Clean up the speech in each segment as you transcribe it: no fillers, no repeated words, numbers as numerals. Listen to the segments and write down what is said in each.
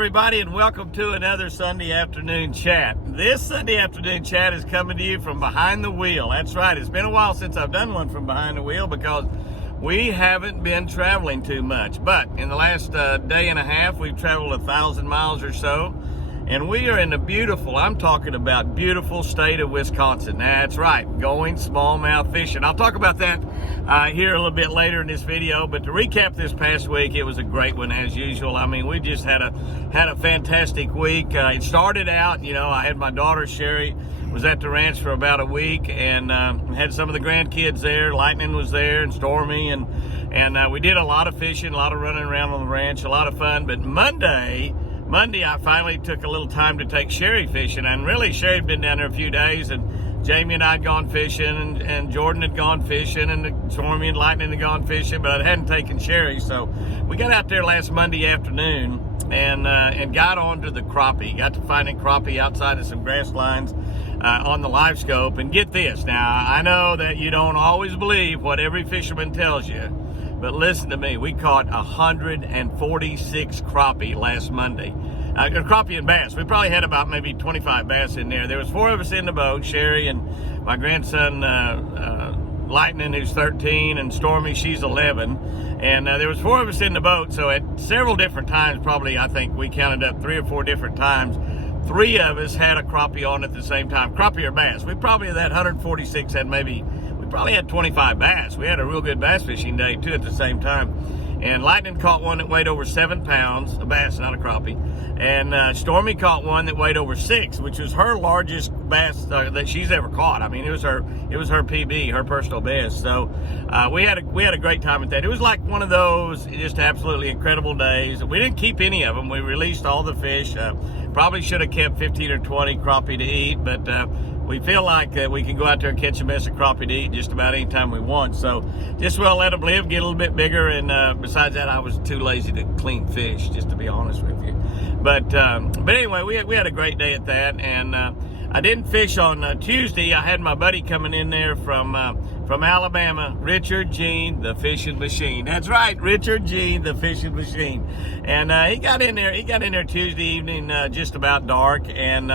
everybody, and welcome to another Sunday afternoon chat. This Sunday afternoon chat is coming to you from behind the wheel. That's right, it's been a while since I've done one from behind the wheel because we haven't been traveling too much. But in the last day and a half, we've traveled 1,000 miles or so, and we are in the beautiful, I'm talking about beautiful state of Wisconsin. That's right, going smallmouth fishing. I'll talk about that here a little bit later in this video, but to recap this past week, it was a great one as usual. I mean, we just had a fantastic week. It started out, you know, I had my daughter Sherry was at the ranch for about a week, and had some of the grandkids there. Lightning was there, and Stormy, and we did a lot of fishing, a lot of running around on the ranch, a lot of fun. But Monday, I finally took a little time to take Sherry fishing, and really Sherry had been down there a few days, and Jamie and I had gone fishing, and Jordan had gone fishing, and Stormy and Lightning had gone fishing, but I hadn't taken Sherry. So we got out there last Monday afternoon and got onto the crappie. Got to finding crappie outside of some grass lines on the live scope. And get this, now I know that you don't always believe what every fisherman tells you, but listen to me, we caught 146 crappie last Monday. Crappie and bass. We probably had about maybe 25 bass in there. There was 4 of us in the boat, Sherry and my grandson Lightning, who's 13, and Stormy, she's 11. And there was 4 of us in the boat, so at several different times, probably I think we counted up 3 or 4 different times, 3 of us had a crappie on at the same time, crappie or bass. We probably, of that 146, had probably had 25 bass. We had a real good bass fishing day too at the same time. And Lightning caught one that weighed over 7 pounds, a bass, not a crappie. And Stormy caught one that weighed over 6, which was her largest bass that she's ever caught. I mean, it was her PB, her personal best. So we had a great time with that. It was like one of those just absolutely incredible days. We didn't keep any of them. We released all the fish. Probably should have kept 15 or 20 crappie to eat, but we feel like we can go out there and catch a mess of crappie to eat just about any time we want. So just well let them live, get a little bit bigger. And besides that, I was too lazy to clean fish, just to be honest with you. But anyway, we had a great day at that. And I didn't fish on Tuesday. I had my buddy coming in there from Alabama, Richard Jean, the fishing machine. That's right, Richard Jean, the fishing machine. And he got in there Tuesday evening, just about dark. And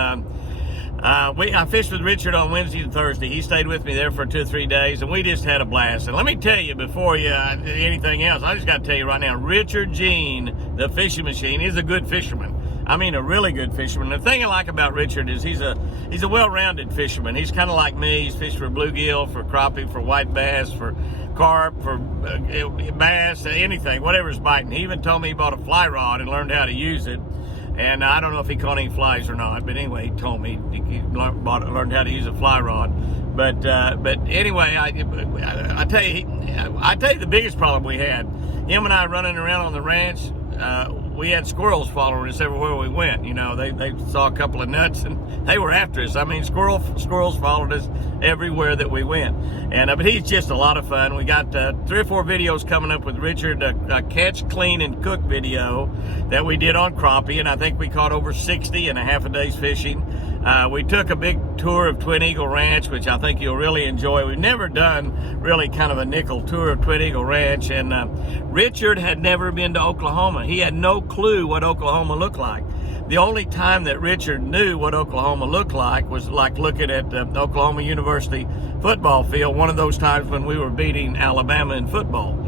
I fished with Richard on Wednesday and Thursday. He stayed with me there for 2 or 3 days, and we just had a blast. And let me tell you, before anything else, I just got to tell you right now, Richard Jean, the fishing machine, is a good fisherman. I mean, a really good fisherman. The thing I like about Richard is he's a well-rounded fisherman. He's kind of like me. He's fished for bluegill, for crappie, for white bass, for carp, for bass, anything, whatever's biting. He even told me he bought a fly rod and learned how to use it. And I don't know if he caught any flies or not, but anyway, he told me he learned how to use a fly rod. But anyway, I tell you the biggest problem we had, him and I running around on the ranch, we had squirrels following us everywhere we went. You know, they saw a couple of nuts and they were after us. I mean, squirrels followed us everywhere that we went. And but he's just a lot of fun. We got 3 or 4 videos coming up with Richard, a catch, clean, and cook video that we did on crappie, and I think we caught over 60 in a half a day's fishing. We took a big tour of Twin Eagle Ranch, which I think you'll really enjoy. We've never done really kind of a nickel tour of Twin Eagle Ranch, and Richard had never been to Oklahoma. He had no clue what Oklahoma looked like. The only time that Richard knew what Oklahoma looked like was like looking at the Oklahoma University football field, one of those times when we were beating Alabama in football.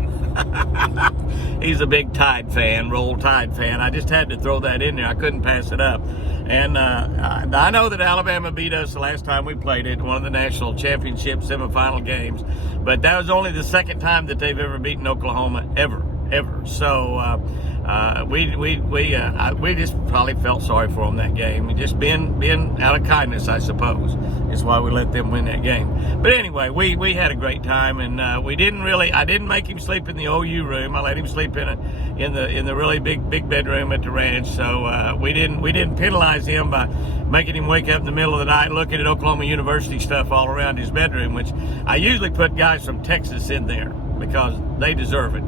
He's a big Tide fan, Roll Tide fan. I just had to throw that in there. I couldn't pass it up. And I know that Alabama beat us the last time we played it, one of the national championship semifinal games. But that was only the 2nd time that they've ever beaten Oklahoma, ever. So we just probably felt sorry for them that game. Just being out of kindness, I suppose, is why we let them win that game. But anyway, we had a great time, and I didn't make him sleep in the OU room. I let him sleep in the really big bedroom at the ranch. So we didn't penalize him by making him wake up in the middle of the night looking at Oklahoma University stuff all around his bedroom, which I usually put guys from Texas in there because they deserve it.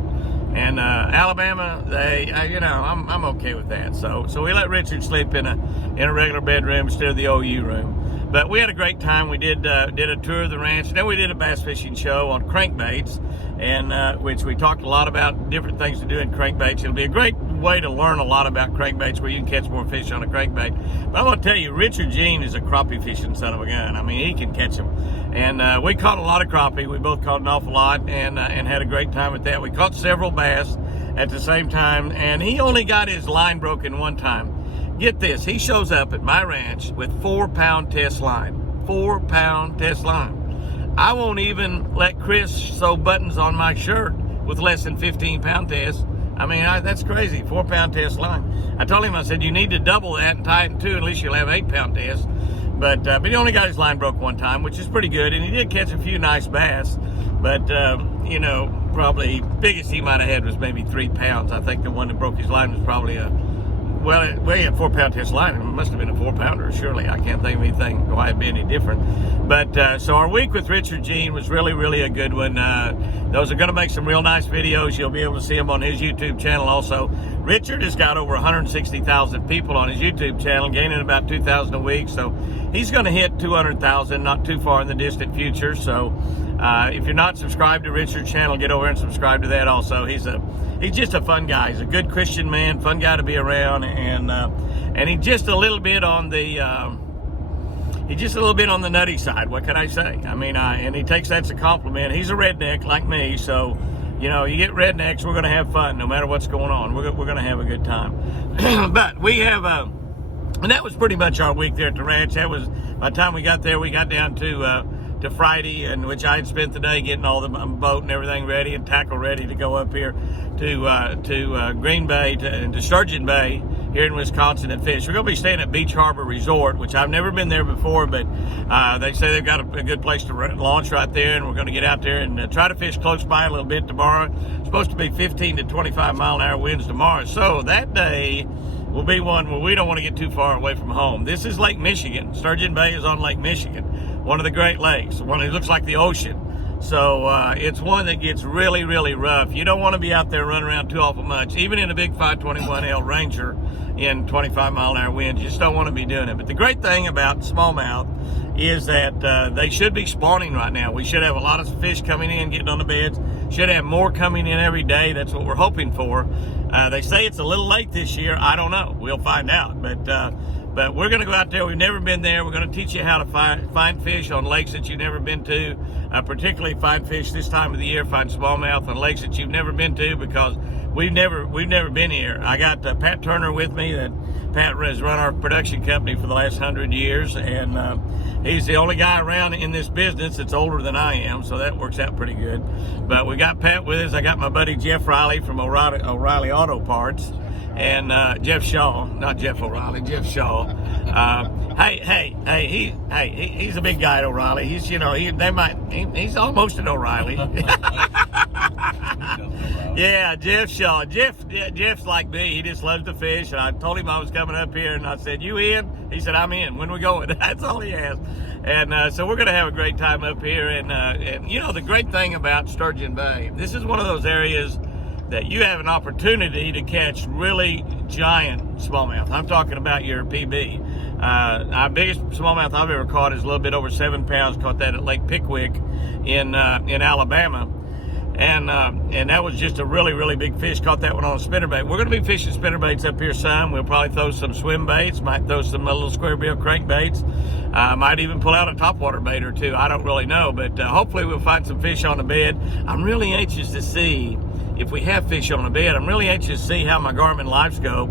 And Alabama, I'm okay with that. So we let Richard sleep in a regular bedroom instead of the OU room. But we had a great time. We did a tour of the ranch. Then we did a bass fishing show on crankbaits, and which we talked a lot about different things to do in crankbaits. It'll be a great way to learn a lot about crankbaits, where you can catch more fish on a crankbait. But I'm gonna tell you, Richard Jean is a crappie fishing son of a gun. I mean, he can catch them. And we caught a lot of crappie. We both caught an awful lot, and had a great time at that. We caught several bass at the same time, and he only got his line broken one time. Get this, he shows up at my ranch with 4-pound test line. 4-pound test line. I won't even let Chris sew buttons on my shirt with less than 15-pound test. I mean, that's crazy, 4-pound test line. I told him, I said, you need to double that and tie it in two, at least you'll have 8-pound test. But he only got his line broke one time, which is pretty good, and he did catch a few nice bass. But, you know, probably biggest he might have had was maybe 3 pounds. I think the one that broke his line was probably well, he had 4-pound test line. It must have been a 4-pounder, surely. I can't think of anything why it'd be any different. But so our week with Richard Jean was really, really a good one. Those are going to make some real nice videos. You'll be able to see them on his YouTube channel also. Richard has got over 160,000 people on his YouTube channel, gaining about 2,000 a week. So he's going to hit 200,000 not too far in the distant future. So if you're not subscribed to Richard's channel, get over and subscribe to that also. He's just a fun guy. He's a good Christian man, fun guy to be around, and he's just a little bit on the nutty side. What can I say? I mean, and he takes that as a compliment. He's a redneck like me, so you know, you get rednecks, we're going to have fun no matter what's going on. We're going to have a good time. But we have and that was pretty much our week there at the ranch. That was, by the time we got there, we got down to Friday, in which I had spent the day getting all the boat and everything ready and tackle ready to go up here to Green Bay and to Sturgeon Bay here in Wisconsin and fish. We're going to be staying at Beach Harbor Resort, which I've never been there before, but they say they've got a good place to launch right there, and we're going to get out there and try to fish close by a little bit tomorrow. It's supposed to be 15 to 25 mile-an-hour winds tomorrow, so that day will be one where we don't want to get too far away from home. This is Lake Michigan. Sturgeon Bay is on Lake Michigan, one of the Great Lakes, one that looks like the ocean. So it's one that gets really, really rough. You don't want to be out there running around too awful much, even in a big 521L Ranger in 25 mile-an-hour winds. You just don't want to be doing it. But the great thing about smallmouth is that they should be spawning right now. We should have a lot of fish coming in, getting on the beds. Should have more coming in every day. That's what we're hoping for. They say it's a little late this year. I don't know. We'll find out. But we're going to go out there. We've never been there. We're going to teach you how to find fish on lakes that you've never been to, particularly find fish this time of the year, find smallmouth on lakes that you've never been to, because we've never been here. I got Pat Turner with me. That Pat has run our production company for the last 100 years, and he's the only guy around in this business that's older than I am, so that works out pretty good. But we got Pat with us. I got my buddy Jeff Riley from OReilly Auto Parts, and Jeff Shaw, not Jeff O'Reilly, Jeff Shaw. He's a big guy at O'Reilly. He's, you know, he's almost an O'Reilly. Yeah, Jeff Shaw. Jeff's like me. He just loves to fish, and I told him I was coming up here, and I said, "You in?" He said, "I'm in. When we going?" That's all he asked. And so we're going to have a great time up here. And you know, the great thing about Sturgeon Bay, this is one of those areas that you have an opportunity to catch really giant smallmouth. I'm talking about your PB. Our biggest smallmouth I've ever caught is a little bit over 7 pounds. Caught that at Lake Pickwick in Alabama. And that was just a really, really big fish. Caught that one on a spinnerbait. We're going to be fishing spinnerbaits up here some. We'll probably throw some swim baits. Might throw some little square bill crankbaits. Might even pull out a topwater bait or two. I don't really know. But hopefully we'll find some fish on the bed. I'm really anxious to see if we have fish on the bed. I'm really anxious to see how my Garmin LiveScope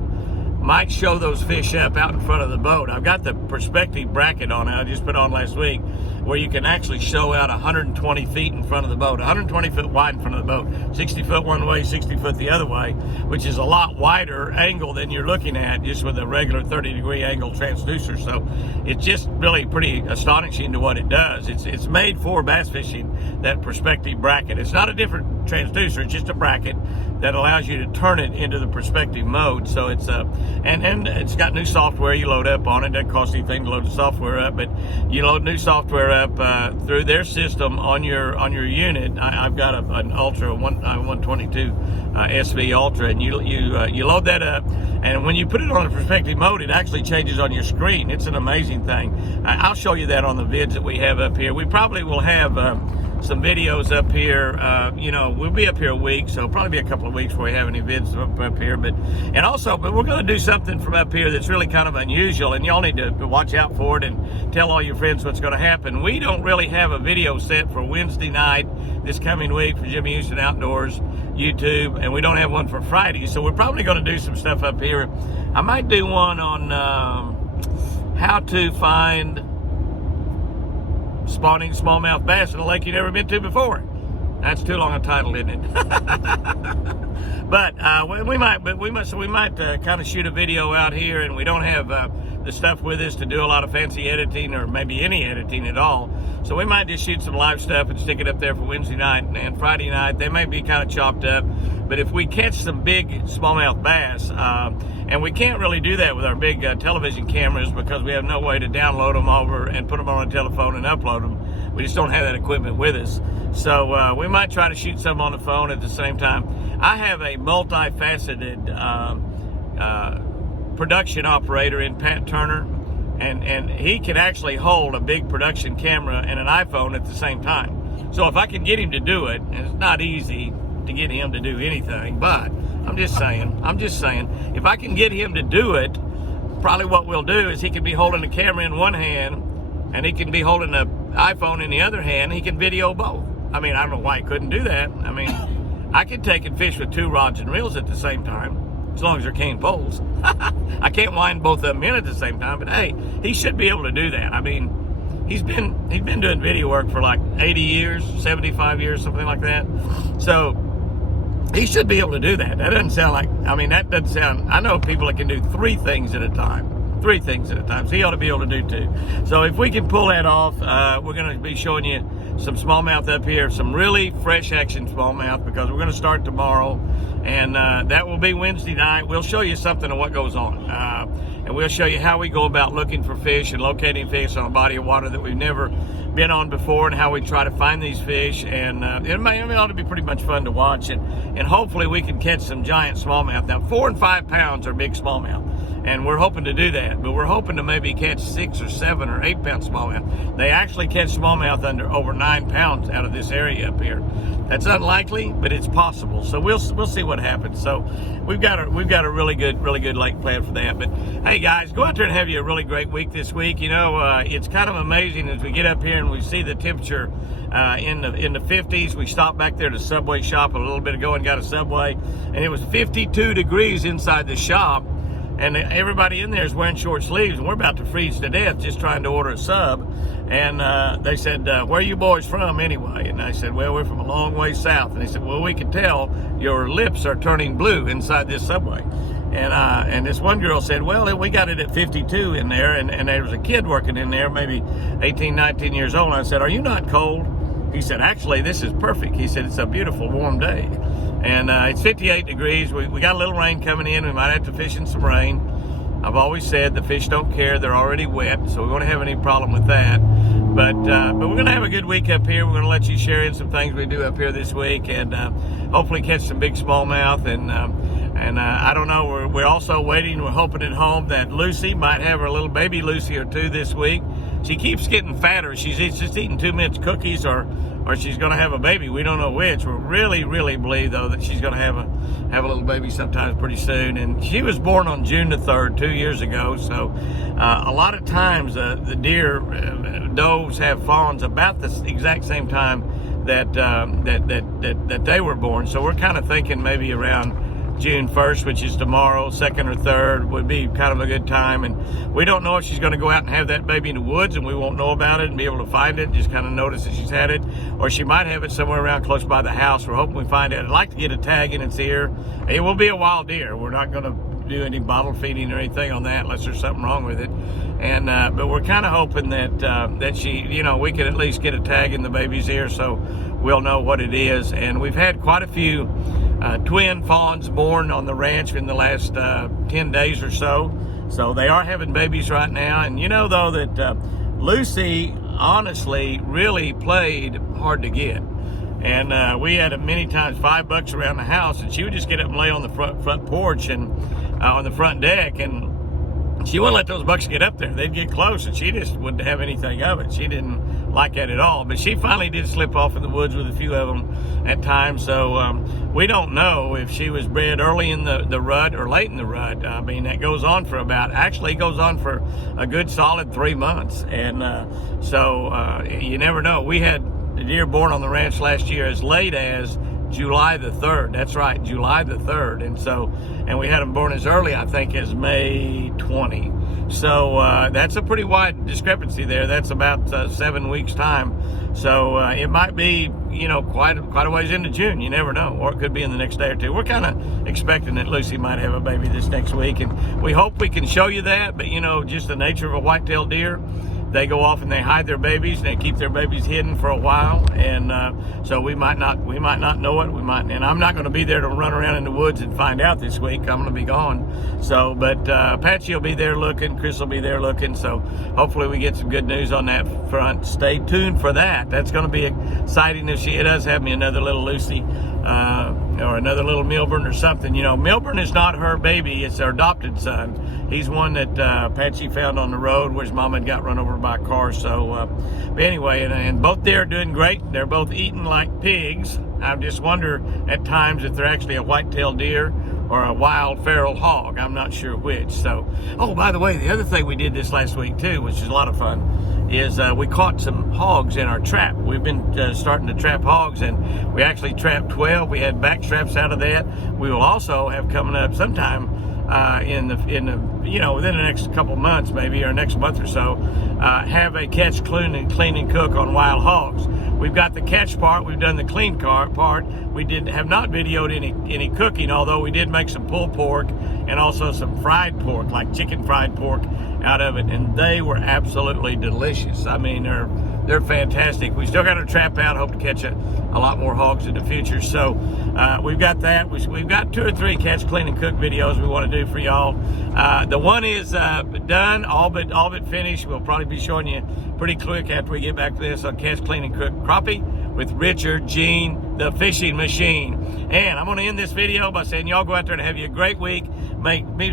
might show those fish up out in front of the boat. I've got the perspective bracket on it I just put on last week, where you can actually show out 120 feet in front of the boat, 120 foot wide in front of the boat, 60 foot one way, 60 foot the other way, which is a lot wider angle than you're looking at just with a regular 30-degree angle transducer. So it's just really pretty astonishing to what it does. It's made for bass fishing, that perspective bracket. It's not a different transducer, it's just a bracket that allows you to turn it into the perspective mode. So it's and it's got new software you load up on it. It doesn't cost anything to load the software up, but you load new software up through their system on your unit. I've got an Ultra 122 SV Ultra, and you load that up, and when you put it on the perspective mode, it actually changes on your screen. It's an amazing thing. I'll show you that on the vids that we have up here. We probably will have some videos up here. You know, we'll be up here a week, so it'll probably be a couple of weeks before we have any vids up here. But we're going to do something from up here that's really kind of unusual, and y'all need to watch out for it and tell all your friends what's going to happen. We don't really have a video set for Wednesday night this coming week for Jimmy Houston Outdoors YouTube, and we don't have one for Friday, so we're probably going to do some stuff up here. I might do one on how to find spawning smallmouth bass in a lake you've never been to before. That's too long a title, isn't it? But we might kind of shoot a video out here, and we don't have the stuff with us to do a lot of fancy editing or maybe any editing at all. So we might just shoot some live stuff and stick it up there for Wednesday night and Friday night. They may be kind of chopped up, but if we catch some big smallmouth bass, and we can't really do that with our big television cameras because we have no way to download them over and put them on a telephone and upload them. We just don't have that equipment with us. So we might try to shoot some on the phone at the same time. I have a multifaceted production operator in Pat Turner, and he can actually hold a big production camera and an iPhone at the same time. So if I can get him to do it, and it's not easy to get him to do anything, but I'm just saying, if I can get him to do it, probably what we'll do is he can be holding the camera in one hand and he can be holding the iPhone in the other hand. He can video both. I mean, I don't know why he couldn't do that. I mean, I can take and fish with 2 rods and reels at the same time, as long as they're cane poles. I can't wind both of them in at the same time, but hey, he should be able to do that. I mean, he's been doing video work for like 80 years, 75 years, something like that. So he should be able to do that. That doesn't sound like, I mean, that doesn't sound, I know people that can do 3 things at a time. 3 things at a time. So he ought to be able to do 2. So if we can pull that off, we're going to be showing you some smallmouth up here, some really fresh action smallmouth, because we're going to start tomorrow, and that will be Wednesday night. We'll show you something of what goes on, and we'll show you how we go about looking for fish and locating fish on a body of water that we've never been on before, and how we try to find these fish. And it ought to be pretty much fun to watch, and hopefully we can catch some giant smallmouth. Now 4 and 5 pounds are big smallmouth, and we're hoping to do that, but we're hoping to maybe catch 6 or 7 or 8 pound smallmouth. They actually catch smallmouth under over 9 pounds out of this area up here. That's unlikely, but it's possible. So we'll see what happens. So we've got a really good lake plan for that. But hey guys, go out there and have you a really great week this week. You know, it's kind of amazing as we get up here and we see the temperature in the 50s. We stopped back there to Subway shop a little bit ago and got a Subway, and it was 52 degrees inside the shop. And everybody in there is wearing short sleeves, and we're about to freeze to death just trying to order a sub. And they said, where are you boys from anyway? And I said, well, we're from a long way south. And they said, well, we can tell your lips are turning blue inside this Subway. And this one girl said, well, we got it at 52 in there, and there was a kid working in there, maybe 18, 19 years old. And I said, are you not cold? He said, actually, this is perfect. He said, it's a beautiful warm day. And it's 58 degrees. We got a little rain coming in. We might have to fish in some rain. I've always said the fish don't care. They're already wet, so we won't have any problem with that. But we're going to have a good week up here. We're going to let you share in some things we do up here this week, and hopefully catch some big smallmouth. And I don't know. We're also waiting. We're hoping at home that Lucy might have her little baby Lucy or 2 this week. She keeps getting fatter. She's just eating too much cookies, or she's going to have a baby. We don't know which. We really believe, though, that she's going to have a little baby sometime pretty soon. And she was born on June the 3rd, 2 years ago. So a lot of times the deer, does have fawns about the exact same time that they were born. So we're kind of thinking maybe around June 1st, which is tomorrow, 2nd or 3rd, would be kind of a good time. And we don't know if she's going to go out and have that baby in the woods and we won't know about it and be able to find it, just kind of notice that she's had it, or she might have it somewhere around close by the house. We're hoping we find it. I'd like to get a tag in its ear. It will be a wild deer. We're not going to do any bottle feeding or anything on that unless there's something wrong with it. And but we're kind of hoping that she, you know, we could at least get a tag in the baby's ear so we'll know what it is. And we've had quite a few twin fawns born on the ranch in the last 10 days or so. So they are having babies right now. And you know, though, that Lucy honestly really played hard to get. And we had many times $5 around the house, and she would just get up and lay on the front porch and on the front deck, and she wouldn't let those bucks get up there. They'd get close, and she just wouldn't have anything of it. She didn't like that at all. But she finally did slip off in the woods with a few of them at times. So we don't know if she was bred early in the rut or late in the rut. I mean, that goes on for actually goes on for a good solid 3 months. And so you never know. We had the deer born on the ranch last year as late as July the 3rd. That's right, July the 3rd. And we had them born as early, I think, as May 20. So that's a pretty wide discrepancy there. That's about 7 weeks time. So it might be, quite a ways into June. You never know. Or it could be in the next day or two. We're kind of expecting that Lucy might have a baby this next week. And we hope we can show you that. But, just the nature of a white-tailed deer. They go off and they hide their babies, and they keep their babies hidden for a while, and so we might not know it. And I'm not going to be there to run around in the woods and find out this week. I'm going to be gone. So, but Patsy will be there looking, Chris will be there looking. So hopefully we get some good news on that front. Stay tuned for that. That's going to be exciting if she does have me another little Lucy. Or another little Milburn or something. Milburn is not her baby. It's her adopted son. He's one that Patsy found on the road where his mom had got run over by a car. So, but anyway, and both deer are doing great. They're both eating like pigs. I just wonder at times if they're actually a white-tailed deer or a wild feral hog. I'm not sure which. So, oh, by the way, the other thing we did this last week too, which is a lot of fun, is we caught some hogs in our trap. We've been starting to trap hogs, and we actually trapped 12. We had back straps out of that. We will also have coming up sometime in the within the next couple months, maybe, or next month or so, have a catch, clean and cook on wild hogs. We've got the catch part. We've done the clean part. We have not videoed any cooking, although we did make some pulled pork and also some fried pork, like chicken fried pork out of it, and they were absolutely delicious. I mean, they're fantastic. We still got our trap out. Hope to catch a lot more hogs in the future. So we've got that. We've got 2 or 3 catch, clean, and cook videos we want to do for y'all. The one is done, all but finished. We'll probably be showing you pretty quick after we get back to this on catch, clean, and cook crappie with Richard Gene, the fishing machine. And I'm going to end this video by saying y'all go out there and have you a great week.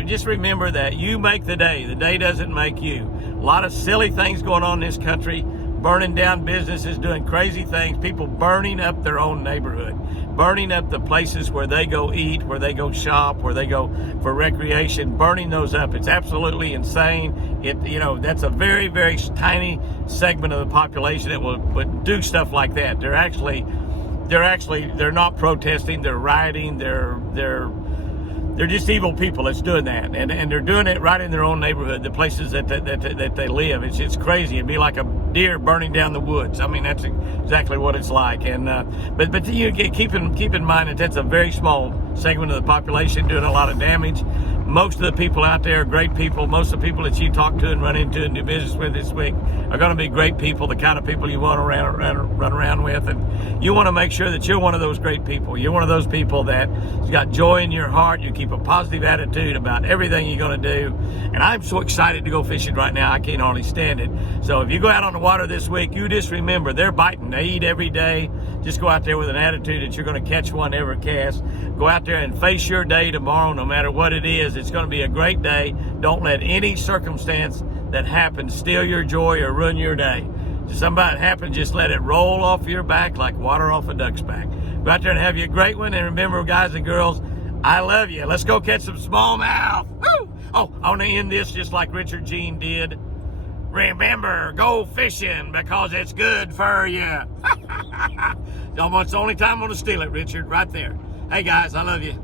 Just remember that you make the day. The day doesn't make you. A lot of silly things going on in this country. Burning down businesses, doing crazy things, people burning up their own neighborhood, burning up the places where they go eat, where they go shop, where they go for recreation, burning those up. It's absolutely insane. That's a very, very tiny segment of the population that would do stuff like that. They're not protesting, they're rioting, they're just evil people that's doing that, and they're doing it right in their own neighborhood, the places that they live. It's crazy. It'd be like a deer burning down the woods. I mean, that's exactly what it's like. And but you keep in mind that that's a very small segment of the population doing a lot of damage. Most of the people out there are great people. Most of the people that you talk to and run into and do business with this week are going to be great people, the kind of people you want to run around with. And you want to make sure that you're one of those great people. You're one of those people that's got joy in your heart. You keep a positive attitude about everything you're going to do. And I'm so excited to go fishing right now. I can't hardly stand it. So if you go out on the water this week, you just remember they're biting. They eat every day. Just go out there with an attitude that you're going to catch one every cast. Go out there and face your day tomorrow, no matter what it is. It's going to be a great day. Don't let any circumstance that happens steal your joy or ruin your day. If something happens, just let it roll off your back like water off a duck's back. Go out there and have you a great one. And remember, guys and girls, I love you. Let's go catch some smallmouth. Woo! Oh, I want to end this just like Richard Gene did. Remember, go fishing because it's good for you. It's the only time I'm going to steal it, Richard, right there. Hey, guys, I love you.